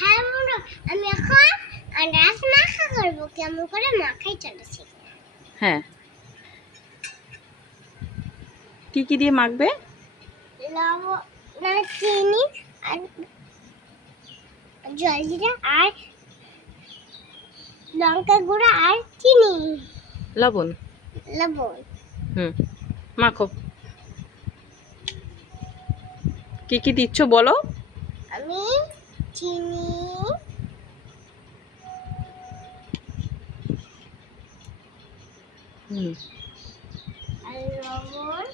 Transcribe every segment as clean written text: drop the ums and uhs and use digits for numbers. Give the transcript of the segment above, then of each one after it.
হ্যাঁ বন্ধু, আমি এখন আনারস মাখা করবো। কেমন করে মাখাই চলেছি। হ্যাঁ, কি কি দিয়ে মাখবে? লবণ, চিনি আর জলজিরা আর লঙ্কা গুঁড়া আর চিনি, লবণ। লবণ। মাখো। কি কি দিচ্ছ বলো? আমি চিনি, আর লবণ,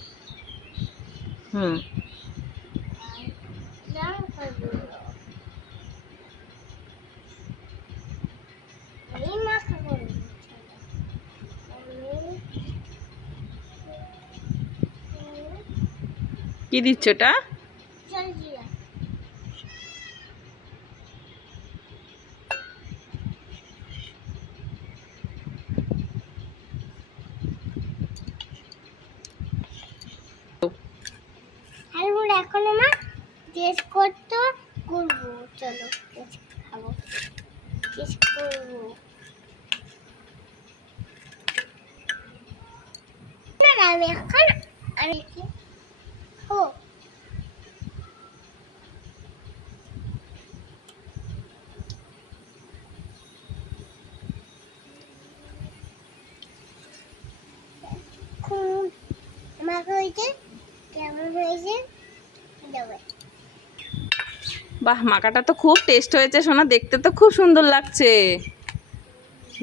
লঙ্কা গুঁড়ো এই মাখা করবো। কি দিচ্ছ এটা? জলজিরা। আর এখন আমার টেস্ট করতে করবো। চলো টেস্ট খাবো, টেস্ট করবো। না আমি এখন আমি ও খুব মাখা হয়েছে। কেমন হয়েছে দেবে। বাহ, মাখাটা তো খুব টেস্ট হয়েছে সোনা, দেখতে তো খুব সুন্দর লাগছে।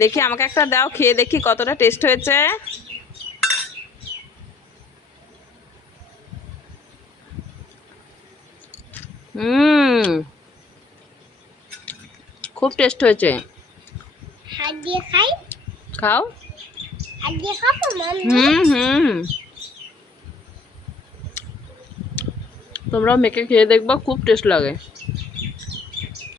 দেখি আমাকে একটা দাও, খেয়ে দেখি কতটা টেস্ট হয়েছে। খুব টেস্ট হয়েছে। হাত দিয়ে খাই। খাও। হাত দিয়ে খাবো মাম। তোমরাও মেখে খেয়ে দেখবা, খুব টেস্ট লাগে।